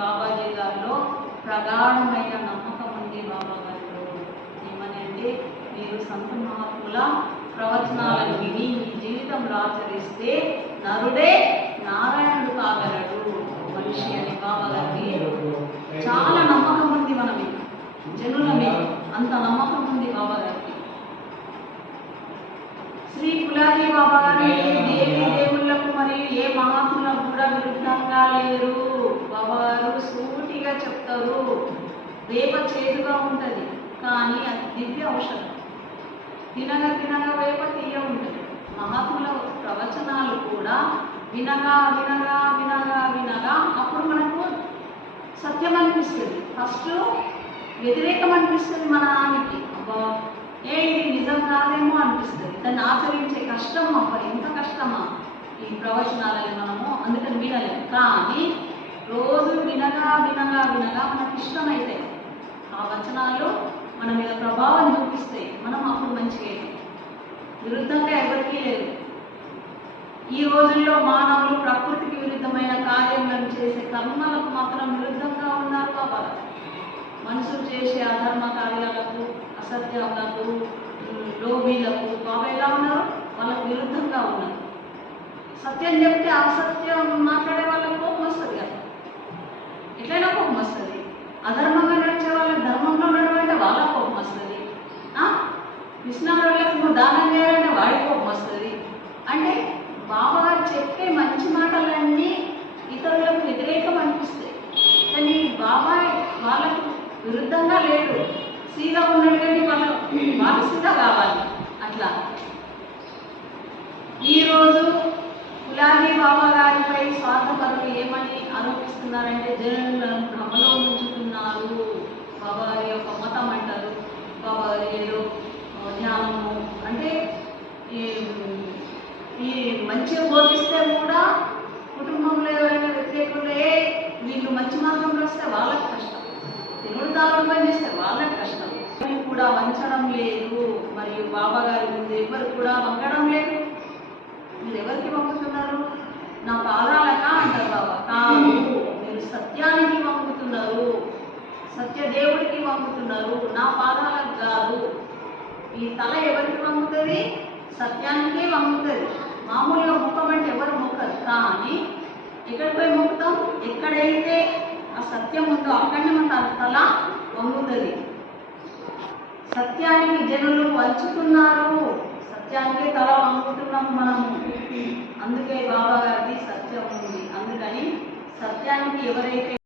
బాబాజీ గారిలో ప్రగాఢమైన నమ్మకం ఉంది బాబా గారిలో. ఏమని అంటే మీరు సంత మహాత్ముల ప్రవచనాలను విని మీ జీవితంలో ఆచరిస్తే నరుడే నారాయణుడు కాగలడు. మనిషి అని బాబా గారికి చాలా నమ్మకం ఉంది మనకి జనుల మీద అంత నమ్మకం ఉంది బాబా గారికి. శ్రీ కులాజీ బాబా గారు దేవి దేవుళ్ళకు మరియు ఏ మహాత్ములకు కూడా మీరు లేరు బాబా గారు సూటిగా వేప చేదుగా ఉంటుంది కానీ అది దివ్య ఔషధం. తినగా తినగా వేప తీయ ఉంటుంది. మహాత్ముల ప్రవచనాలు కూడా వినగా వినగా వినగా వినగా అప్పుడు మనకు సత్యం అనిపిస్తుంది. ఫస్ట్ వ్యతిరేకం అనిపిస్తుంది మన ఆమెకి. అబ్బా ఏ ఇది నిజం కాదేమో అనిపిస్తుంది. దాన్ని ఆచరించే కష్టం అబ్బా ఎంత కష్టమా? ఈ ప్రవచనాలని మనము అందుకని వినలేము కానీ రోజు వినగా వినగా వినగా మనకు ఇష్టమైతే ఆ వచనాలు మన మీద ప్రభావం చూపిస్తాయి మనం అప్పుడు మంచిగా విరుద్ధంగా ఎవరికీ లేదు. ఈ రోజుల్లో మానవులు ప్రకృతికి విరుద్ధమైన కార్యములను చేసే కర్మలకు మాత్రం విరుద్ధంగా ఉన్నారు బాబా మనుషులు చేసే అధర్మ కార్యాలకు అసత్యాలకు లోబీలకు బాబా ఎలా ఉన్నారు? వాళ్ళకు విరుద్ధంగా ఉన్నారు. సత్యం చెప్తే అసత్యం మాట్లాడే వాళ్ళకి కోపం వస్తుంది కదా. వస్తుంది. అధర్మంగా నడిచే వాళ్ళకి ధర్మంలో నడవంటే వాళ్ళ కోపం వస్తుంది. కృష్ణారావులకు నువ్వు దానం చేయాలంటే వాడి కోపం వస్తుంది. అంటే బాబాగారు చెప్పే మంచి మాటలన్నీ ఇతరులకు వ్యతిరేకం అనిపిస్తాయి. కానీ బాబా వాళ్ళకు విరుద్ధంగా లేడు. సీత ఉన్నాడు కానీ వాళ్ళ వాళ్ళు సీత కావాలి. అట్లా. ఈరోజు గులాబీ బాబా గారిపై స్వార్థపరులు ఏమని ఆరోపిస్తున్నారంటే జనులను భ్రమలో ఉంచుతున్నారు. బాబా యొక్క మతం అంటారు. బాబా ఏదో ధ్యానము. అంటే ఈ ఈ మంచిగా బోధిస్తే కూడా కుటుంబంలో ఎవరైనా వ్యతిరేకులు వీళ్ళు మంచి మార్గంలో వస్తే వాళ్ళకి కష్టం. తిరుగుడు దారులు పని చేస్తే వాళ్ళకి కష్టం. కూడా వంచడం లేదు మరియు బాబా గారి ముందు ఎవరు కూడా వంగడం లేదు మీరు ఎవరికి వంగుతున్నారు నా పాదాలక అంటారు బాబా కాదు మీరు సత్యానికి వంగుతున్నారు సత్య దేవుడికి వంగుతున్నారు. నా పాదాలకు కాదు. ఈ తల ఎవరికి పంపుతుంది సత్యానికే పంపుతుంది మామూలుగా మొక్కమంటే ఎవరు మొక్కరు కానీ ఎక్కడికి పోయి మొక్కుతాం ఎక్కడైతే ఆ సత్యం ఉందో అక్కడనే మన తల వంగుతుంది. సత్యానికి జనులు వంచుతున్నారు సత్యానికే తల వంగుతున్నాం మనము. అందుకే బాబా గారిది సత్యం ఉంది. అందుకని సత్యానికి ఎవరైతే